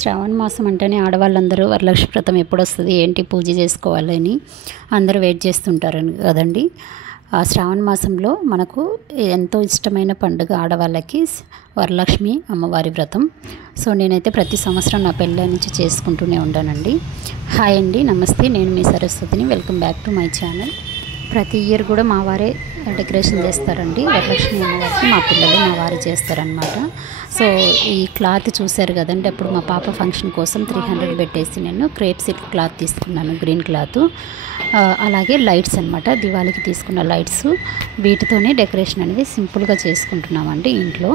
శ్రావణ మాసం అంటేనే ఆడవాళ్ళందరూ వరలక్ష్మి వ్రతం ఎప్పుడొస్తుంది ఏంటి పూజ చేసుకోవాలని అందరూ వెయిట్ చేస్తుంటారు కదండి. ఆ శ్రావణ మాసంలో మనకు ఎంతో ఇష్టమైన పండుగ ఆడవాళ్ళకి వరలక్ష్మి అమ్మవారి వ్రతం. సో నేనైతే ప్రతి సంవత్సరం నా పెళ్ళి నుంచి చేసుకుంటూనే ఉంటానండి. హాయ్ అండి, నమస్తే, నేను మీ సరస్వతిని. Welcome back to my channel. ప్రతి ఇయర్ కూడా మా వారే డెకరేషన్ చేస్తారండి. వరలక్ష్మి అమ్మవారికి మా పిల్లలు మా వారు చేస్తారనమాట. సో ఈ క్లాత్ చూశారు కదండి, అప్పుడు మా పాప ఫంక్షన్ కోసం 300 పెట్టేసి నేను క్రేప్ సిల్క్ క్లాత్ తీసుకున్నాను, గ్రీన్ క్లాత్. అలాగే లైట్స్ అనమాట, దివాళీకి తీసుకున్న లైట్స్. వీటితోనే డెకరేషన్ అనేది సింపుల్గా చేసుకుంటున్నామండి ఇంట్లో.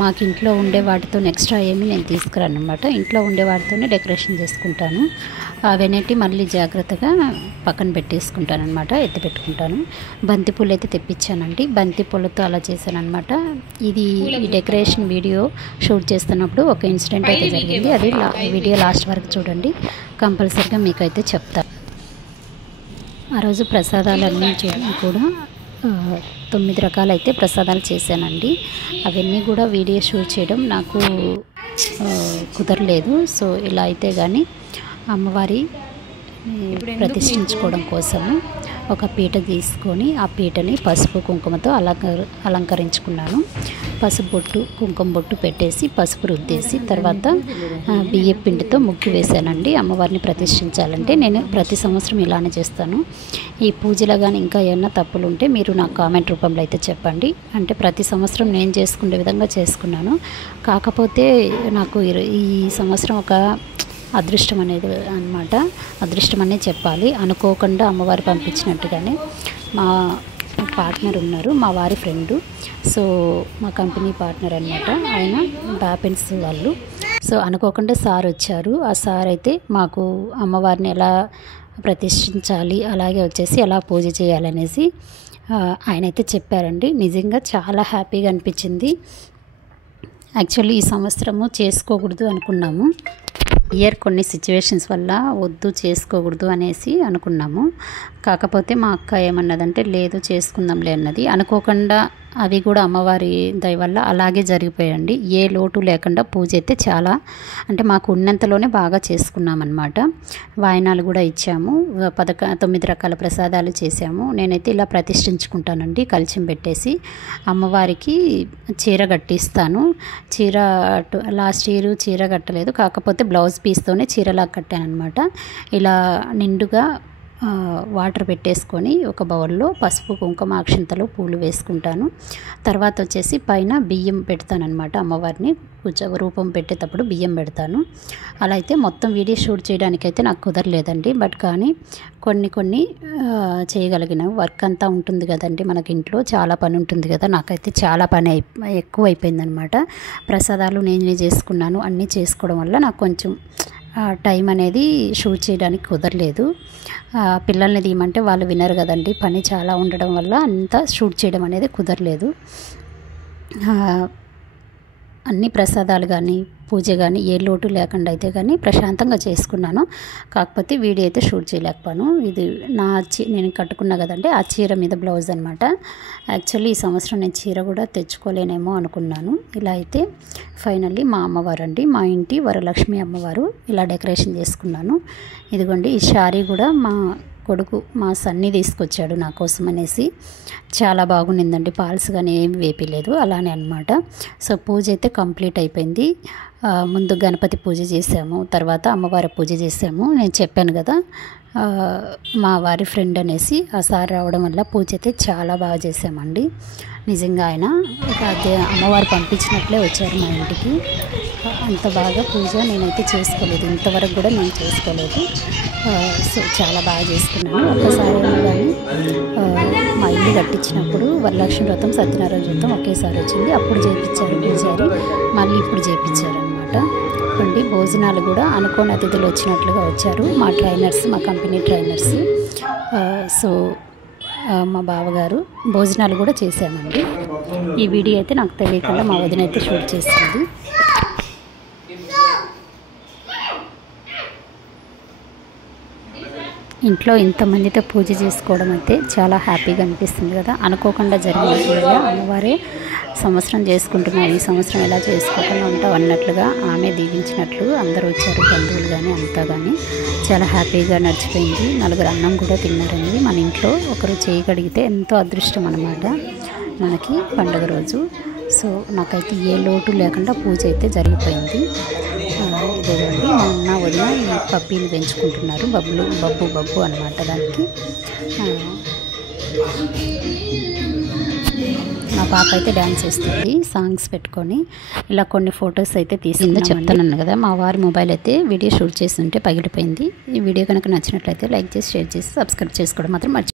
మాకు ఇంట్లో ఉండే వాటితో ఎక్స్ట్రా ఏమీ నేను తీసుకురాను అనమాట. ఇంట్లో ఉండే వాటితోనే డెకరేషన్ చేసుకుంటాను. అవన్నీ మళ్ళీ జాగ్రత్తగా పక్కన పెట్టేసుకుంటాను అనమాట, ఎత్తి పెట్టుకుంటాను. బంతిపూలు అయితే తెప్పించానండి, బంతిపూలతో అలా చేశాను అనమాట. ఈ డెకరేషన్ వీడియో షూట్ చేస్తున్నప్పుడు ఒక ఇన్సిడెంట్ అయితే జరిగింది. అది వీడియో లాస్ట్ వరకు చూడండి, కంపల్సరీగా మీకైతే చెప్తాను. ఆ రోజు ప్రసాదాలన్నీ కూడా 9 రకాలైతే ప్రసాదాలు చేశానండి. అవన్నీ కూడా వీడియో షూట్ చేయడం నాకు కుదరలేదు. సో ఇలా అయితే కానీ అమ్మవారి ప్రతిష్ఠించుకోవడం కోసము ఒక పీట తీసుకొని ఆ పీటని పసుపు కుంకుమతో అలంకరించుకున్నాను. పసుపు బొట్టు కుంకుమ బొట్టు పెట్టేసి పసుపు రుద్దేసి తర్వాత బియ్యం పిండితో ముగ్గు వేశానండి. అమ్మవారిని ప్రతిష్ఠించాలంటే నేను ప్రతి సంవత్సరం ఇలానే చేస్తాను. ఈ పూజలో కానీ ఇంకా ఏమన్నా తప్పులు ఉంటే మీరు నాకు కామెంట్ రూపంలో అయితే చెప్పండి. అంటే ప్రతి సంవత్సరం నేను చేసుకునే విధంగా చేసుకున్నాను. కాకపోతే నాకు ఈ సంవత్సరం ఒక అదృష్టం అనేది అనమాట, అదృష్టం అనే చెప్పాలి. అనుకోకుండా అమ్మవారు పంపించినట్టుగానే మా పార్ట్నర్ ఉన్నారు, మా వారి ఫ్రెండు. సో మా కంపెనీ పార్ట్నర్ అనమాట, ఆయన బాపెన్స్ వాళ్ళు. సో అనుకోకుండా సార్ వచ్చారు. ఆ సార్ అయితే మాకు అమ్మవారిని ఎలా ప్రతిష్ఠించాలి, అలాగే వచ్చేసి ఎలా పూజ చేయాలనేసి ఆయన అయితే చెప్పారండి. నిజంగా చాలా హ్యాపీగా అనిపించింది. యాక్చువల్లీ ఈ సంవత్సరము చేసుకోకూడదు అనుకున్నాము. ఇయర్ కొన్ని సిచ్యువేషన్స్ వల్ల వద్దు చేసుకోకూడదు అనేసి అనుకున్నాము. కాకపోతే మా అక్క ఏమన్నదంటే లేదు చేసుకుందాంలే అన్నది. అనుకోకుండా అవి కూడా అమ్మవారి దయ వల్ల అలాగే జరిగిపోయండి. ఏ లోటు లేకుండా పూజ అయితే చాలా అంటే మాకు ఉన్నంతలోనే బాగా చేసుకున్నామన్నమాట. వాయనాలు కూడా ఇచ్చాము, 9 రకాల ప్రసాదాలు చేశాము. నేనైతే ఇలా ప్రతిష్ఠించుకుంటానండి, కలిసిం పెట్టేసి అమ్మవారికి చీర కట్టిస్తాను. చీర లాస్ట్ ఇయర్ చీర కట్టలేదు, కాకపోతే బ్లౌజ్ పీస్తోనే చీరలా కట్టాను అనమాట. ఇలా నిండుగా వాటర్ పెట్టేసుకొని ఒక బౌల్లో పసుపు కుంకుమ అక్షింతలు పూలు వేసుకుంటాను. తర్వాత వచ్చేసి పైన బియ్యం పెడతానమాట. అమ్మవారిని రూపం పెట్టేటప్పుడు బియ్యం పెడతాను. అలా అయితే మొత్తం వీడియో షూట్ చేయడానికైతే నాకు కుదరలేదండి. బట్ కానీ కొన్ని చేయగలిగిన వర్క్ అంతా ఉంటుంది కదండి, మనకి ఇంట్లో చాలా పని ఉంటుంది కదా. నాకైతే చాలా పని ఎక్కువ అయిపోయిందనమాట. ప్రసాదాలు నేనే చేసుకున్నాను. అన్నీ చేసుకోవడం వల్ల నాకు కొంచెం టైం అనేది షూట్ చేయడానికి కుదరలేదు. పిల్లల్ని తీయమంటే వాళ్ళు వినరు కదండి, పని చాలా ఉండడం వల్ల అంతా షూట్ చేయడం అనేది కుదరలేదు. అన్ని ప్రసాదాలు కానీ పూజ కానీ ఏ లోటు లేకుండా అయితే కానీ ప్రశాంతంగా చేసుకున్నాను. కాకపోతే వీడియో అయితే షూట్ చేయలేకపోయాను. ఇది నేను కట్టుకున్నా కదండి, ఆ చీర మీద బ్లౌజ్ అనమాట. యాక్చువల్లీ ఈ సంవత్సరం నేను చీర కూడా తెచ్చుకోలేనేమో అనుకున్నాను. ఇలా అయితే ఫైనల్లీ మా అమ్మవారు అండి, మా ఇంటి వరలక్ష్మి అమ్మవారు ఇలా డెకరేషన్ చేసుకున్నాను. ఇదిగోండి ఈ శారీ కూడా మా కొడుకు మా సన్ని తీసుకొచ్చాడు నా కోసం అనేసి. చాలా బాగుండిందండి, పాల్స్ కానీ ఏమి వేపిలేదు, అలానే అనమాట. సో పూజ అయితే కంప్లీట్ అయిపోయింది. ముందు గణపతి పూజ చేసాము, తర్వాత అమ్మవారి పూజ చేసాము. నేను చెప్పాను కదా మా వారి ఫ్రెండ్ అనేసి, ఆ సార్ రావడం వల్ల పూజ అయితే చాలా బాగా చేసామండి. నిజంగా ఆయన అమ్మవారు పంపించినట్లే వచ్చారు మా ఇంటికి. అంత బాగా పూజ నేనైతే చేసుకోలేదు, ఇంతవరకు కూడా నేను చేసుకోలేదు. సో చాలా బాగా చేసుకున్నాను. ఒక్కసారి కానీ మా ఇల్లు కట్టించినప్పుడు వరలక్ష్మి వ్రతం సత్యనారాయణ వ్రతం ఒకేసారి వచ్చింది, అప్పుడు చేయించారు పూజారి, మళ్ళీ ఇప్పుడు చేయించారనమాట. అండి భోజనాలు కూడా అనుకోని అతిథులు వచ్చినట్లుగా వచ్చారు, మా ట్రైనర్స్, మా కంపెనీ ట్రైనర్స్. సో మా బావగారు భోజనాలు కూడా చేశామండి. ఈ వీడియో అయితే నాకు తెలియకుండా మా వదిన అయితే షూట్ చేసింది. ఇంట్లో ఇంతమందితో పూజ చేసుకోవడం అయితే చాలా హ్యాపీగా అనిపిస్తుంది కదా. అనుకోకుండా జరిగిన పూజ అమ్మవారే సంవత్సరం చేసుకుంటున్నా, ఈ సంవత్సరం ఎలా చేసుకోకుండా ఉంటావు అన్నట్లుగా ఆమె దీవించినట్లు అందరూ వచ్చారు, బంధువులు కానీ అంతా కానీ. చాలా హ్యాపీగా నడిచిపోయింది. 4 అన్నం కూడా తిన్నారండి. మన ఇంట్లో ఒకరు చేయగలిగితే ఎంతో అదృష్టం అన్నమాట మనకి పండుగ రోజు. సో నాకైతే ఏ లోటు లేకుండా పూజ అయితే జరిగిపోయింది. ఇదేనండి మా అన్న వదిన ఈ పప్పీని పెంచుకుంటున్నారు. బబ్బు అనమాట దానికి. మా పాప అయితే డ్యాన్స్ చేస్తుంది సాంగ్స్ పెట్టుకొని. ఇలా కొన్ని ఫొటోస్ అయితే తీసిందో చెప్తానన్నాను కదా, మా వారి మొబైల్ అయితే వీడియో షూట్ చేస్తుంటే పగిలిపోయింది. ఈ వీడియో కనుక నచ్చినట్లయితే లైక్ చేసి, షేర్ చేసి, సబ్స్క్రైబ్ చేసుకోవడం మాత్రం మర్చిపోండి.